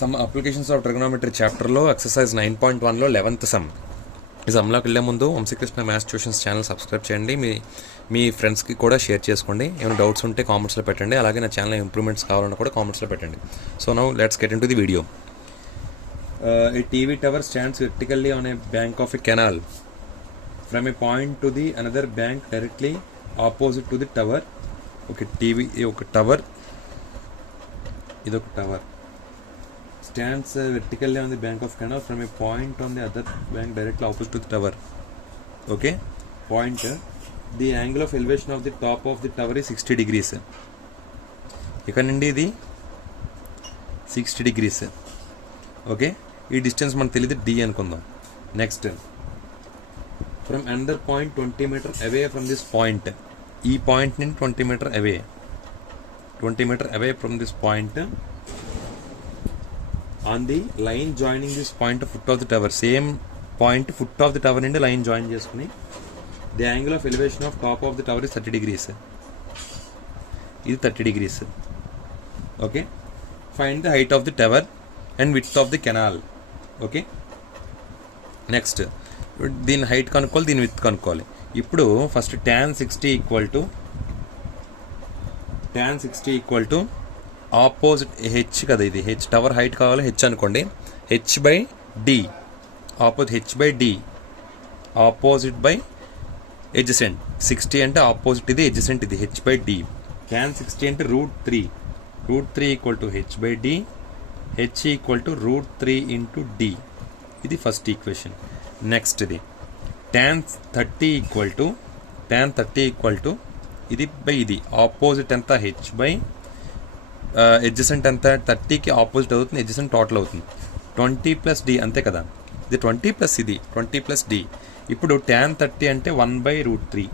Some applications of trigonometry చాప్టర్లో exercise 9.1లో 11th sum. ఈ సమ్లోకి వెళ్ళే ముందు Vamsikrishna maths tuitions channel subscribe చేయండి. మీ ఫ్రెండ్స్కి కూడా షేర్ చేసుకోండి. ఏమైనా డౌట్స్ ఉంటే కామెంట్స్లో పెట్టండి. అలాగే నా ఛానల్ ఇంప్రూవ్మెంట్స్ కావాలన్నా కూడా కామెంట్స్లో పెట్టండి. So now let's get in to the video. A TV tower stands vertically on a bank of a canal. From a point to the another bank directly opposite to the tower. Okay, TV ఒక tower, ఇదొక tower stands vertically on the bank of canal from a point on the other bank directly opposite to the tower. Okay, point. The angle of elevation of the top of the tower is 60 degrees. ఇక్కడ నుండి ఇది 60 degrees. Okay, ఈ distance మనకు తెలియదు D అనుకుందాం. Next from another point 20 meter away from this point. ఈ point నుండి 20 meter away from this point on the line joining this point foot of the tower. Same point foot of the tower నుండి line join చేసుకుని the angle of elevation of top of the tower is 30 degrees. ఇది 30 degrees. Okay, find the height of the tower and width of the canal. Okay, next దీని height కనుక్కోవాలి, దీని width కనుక్కోవాలి. ఇప్పుడు first tan 60 equal to opposite H కదా, ఇది H tower height కావాలి, H అనుకోండి. H by D, opposite H by D, opposite by adjacent. 60 అంటే ఆపోజిట్ ఇది, ఎడ్జసెంట్ ఇది, హెచ్ బై డి. tan 60 అంటే √3 equal to H by D, హెచ్ equal to √3 into D. ఇది ఫస్ట్ ఈక్వేషన్. నెక్స్ట్ ఇది tan 30 equal to ఇది by ఇది, opposite ఎంత హెచ్ బై ఎడ్జసెంట్ ఎంత 30కి ఆపోజిట్ అవుతుంది, ఎడ్జసెంట్ టోటల్ అవుతుంది. 20 ప్లస్ డి అంతే కదా, ఇది 20 ప్లస్ ఇది 20 ప్లస్ డి. ఇప్పుడు tan 30 అంటే 1/√3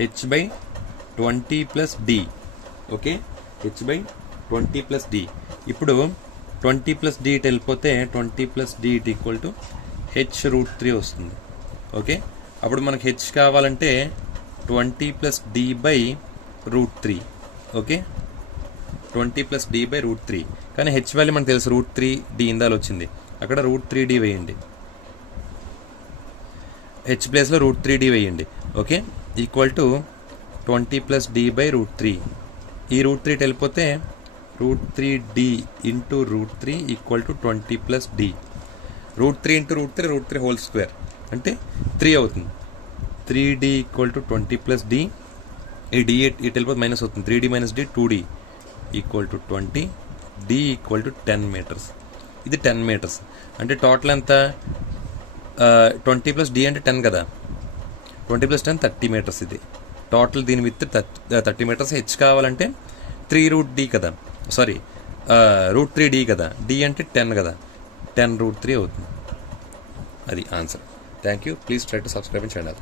H by 20 plus D. Okay, H by 20 plus D. ఇప్పుడు 20 ప్లస్ డి ఇటు వెళ్ళిపోతే 20 plus D it equal to H √3 వస్తుంది. ఓకే, అప్పుడు మనకు హెచ్ కావాలంటే 20 plus D by √3. Okay, 20 plus D by √3. కానీ హెచ్ వాల్యూ మనకు తెలుసు √3 డి ఇందాలు వచ్చింది, అక్కడ √3 డి వేయండి, హెచ్ ప్లేస్లో √3 డి వేయండి. Okay, equal to 20 plus D by √3. ఈ √3 ఇటు వెళ్ళిపోతే √3 D into √3 equal to 20 plus D. √3 into √3 whole square అంటే 3 అవుతుంది. 3d equal to 20 plus D. ఈ డి ఇటు వెళ్ళిపోతే మైనస్ అవుతుంది, 3d minus D 2d equal to 20. D equal to 10 meters. ఇది 10 meters అంటే టోటల్ ఎంత, 20 ప్లస్ డి అంటే 10 కదా, 20 ప్లస్ 10 30 meters. ఇది టోటల్ దీని విత్ 30 meters. హెచ్ కావాలంటే 3√d కదా, సారీ √3d కదా, డి అంటే 10 కదా, 10√3 అవుతుంది. అది answer. Thank you. Please try to subscribe and channel.